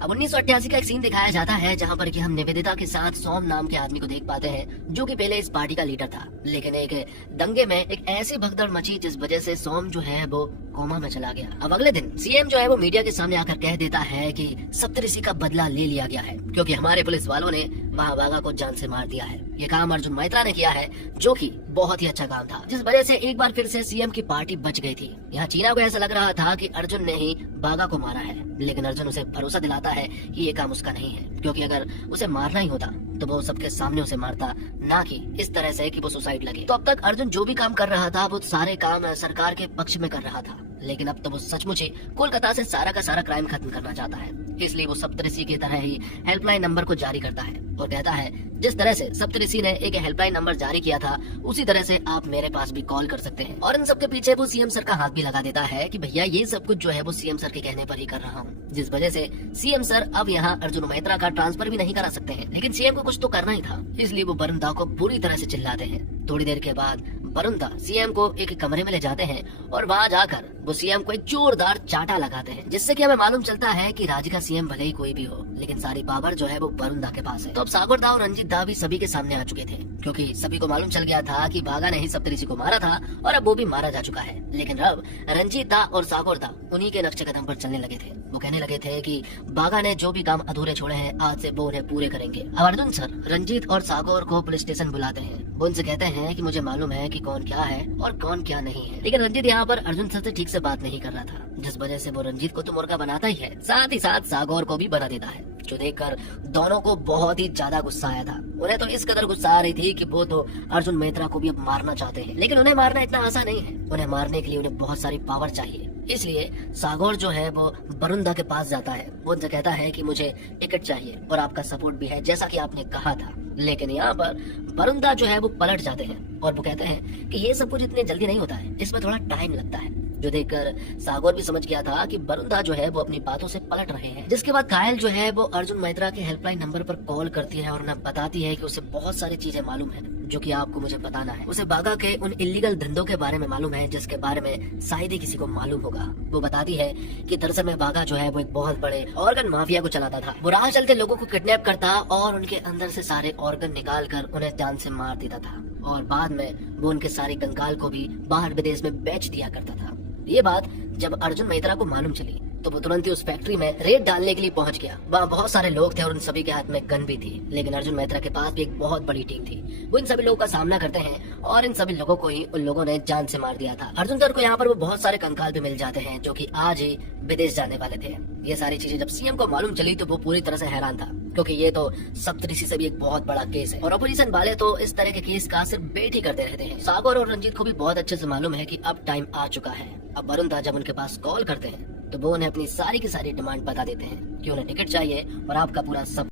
अब 1988 का एक सीन दिखाया जाता है जहाँ पर कि हम निवेदिता के साथ सोम नाम के आदमी को देख पाते हैं जो कि पहले इस पार्टी का लीडर था, लेकिन एक दंगे में एक ऐसी भगदड़ मची जिस वजह से सोम जो है वो कोमा में चला गया। अब अगले दिन सीएम जो है वो मीडिया के सामने आकर कह देता है कि सप्तऋषि का बदला ले लिया गया है क्योंकि हमारे पुलिस वालों ने महाभागा को जान से मार दिया है। ये काम अर्जुन मैत्रा ने किया है जो कि बहुत ही अच्छा काम था, जिस वजह से एक बार फिर से सीएम की पार्टी बच गई थी। यहाँ चीना को ऐसा लग रहा था कि अर्जुन ने ही बागा को मारा है, लेकिन अर्जुन उसे भरोसा दिलाता है कि ये काम उसका नहीं है क्योंकि अगर उसे मारना ही होता तो वो सबके सामने उसे मारता, ना कि इस तरह से कि वो सुसाइड लगे। तो अब तक अर्जुन जो भी काम कर रहा था वो सारे काम सरकार के पक्ष में कर रहा था, लेकिन अब तो वो सचमुच ही कोलकाता से सारा का सारा क्राइम खत्म करना चाहता है। इसलिए वो सप्तऋषि की तरह ही हेल्पलाइन नंबर को जारी करता है और कहता है जिस तरह से सप्तऋषि ने एक हेल्पलाइन नंबर जारी किया था उसी तरह से आप मेरे पास भी कॉल कर सकते हैं। और इन सबके पीछे वो सीएम सर का हाथ भी लगा देता है कि भैया ये सब कुछ जो है वो सीएम सर के कहने पर ही कर रहा हूँ, जिस वजह से सीएम सर अब यहाँ अर्जुन मैत्रा का ट्रांसफर भी नहीं करा सकते हैं। लेकिन सीएम को कुछ तो करना ही था, इसलिए वो वरुण दा को पूरी तरह से चिल्लाते हैं। थोड़ी देर के बाद वरुण दा सीएम को एक कमरे में ले जाते हैं और वहाँ जाकर वो सीएम को एक जोरदार चाटा लगाते हैं, जिससे कि हमें मालूम चलता है कि राज्य का सीएम भले ही कोई भी हो लेकिन सारी पावर जो है वो वरुण दा के पास है। तो अब सागर दा और रंजीत दा भी सभी के सामने आ चुके थे क्योंकि सभी को मालूम चल गया था कि बागा ने ही सप्तऋषि को मारा था और अब वो भी मारा जा चुका है। लेकिन अब रंजीत दा और सागर दा उन्हीं के नक्शे कदम पर चलने लगे थे। वो कहने लगे थे कि बागा ने जो भी काम अधूरे छोड़े हैं आज से वो उन्हें पूरे करेंगे। अब अर्जुन सर रंजीत और सागर को पुलिस स्टेशन बुलाते हैं। वो उनसे कहते हैं कि मुझे मालूम है कि कौन क्या है और कौन क्या नहीं है, लेकिन रंजीत यहाँ पर अर्जुन सर से ठीक से बात नहीं कर रहा था, जिस वजह से वो रंजीत को तो मुर्गा बनाता ही है, साथ ही साथ सागर को भी बना देता है, जो देखकर दोनों को बहुत ही ज्यादा गुस्सा आया था। उन्हें तो इस कदर गुस्सा आ रही थी कि वो तो अर्जुन मैत्रा को भी अब मारना चाहते हैं, लेकिन उन्हें मारना इतना आसान नहीं है। उन्हें मारने के लिए उन्हें बहुत सारी पावर चाहिए। इसलिए सागर जो है वो वरुण दा के पास जाता है। वो उनसे कहता है कि मुझे टिकट चाहिए और आपका सपोर्ट भी है जैसा कि आपने कहा था। लेकिन यहाँ पर वरुण दा जो है वो पलट जाते हैं और वो कहते हैं कि ये सब कुछ इतनी जल्दी नहीं होता है, इसमें थोड़ा टाइम लगता है, जो देखकर सागर भी समझ गया था कि वरुण दा जो है वो अपनी बातों से पलट रहे हैं। जिसके बाद कायल जो है वो अर्जुन मैत्रा के हेल्पलाइन नंबर पर कॉल करती है और उन्हें बताती है कि उसे बहुत सारी चीजें मालूम है जो कि आपको मुझे बताना है। उसे बागा के उन इलीगल धंधों के बारे में मालूम है जिसके बारे में शायद ही किसी को मालूम होगा। वो बताती है कि दरअसल में बागा जो है वो एक बहुत बड़े ऑर्गन माफिया को चलाता था। वो राह चलते लोगों को किडनैप करता और उनके अंदर से सारे ऑर्गन निकाल कर उन्हें जान से मार देता था और बाद में वो उनके सारे कंकाल को भी बाहर विदेश में बेच दिया करता था। ये बात जब अर्जुन मैत्रा को मालूम चली तो वो तुरंत ही उस फैक्ट्री में रेड डालने के लिए पहुंच गया। वहाँ बहुत सारे लोग थे और उन सभी के हाथ में गन भी थी, लेकिन अर्जुन मैत्रा के पास भी एक बहुत बड़ी टीम थी। वो इन सभी लोगों का सामना करते हैं और इन सभी लोगों को ही उन लोगों ने जान से मार दिया था। अर्जुन सर को यहाँ पर वो बहुत सारे कंकाल भी मिल जाते हैं जो कि आज ही विदेश जाने वाले थे। ये सारी चीजें जब सीएम को मालूम चली तो वो पूरी तरह से हैरान था क्योंकि ये तो सप्तऋषि से भी एक बहुत बड़ा केस है और अपोजिशन वाले तो इस तरह के केस का सिर्फ वेट ही करते रहते हैं। सागर और रंजीत को भी बहुत अच्छे से मालूम है कि अब टाइम आ चुका है। अब वरुण दा जब उनके पास कॉल करते हैं तो वो उन्हें अपनी सारी की सारी डिमांड बता देते हैं कि उन्हें टिकट चाहिए और आपका पूरा सब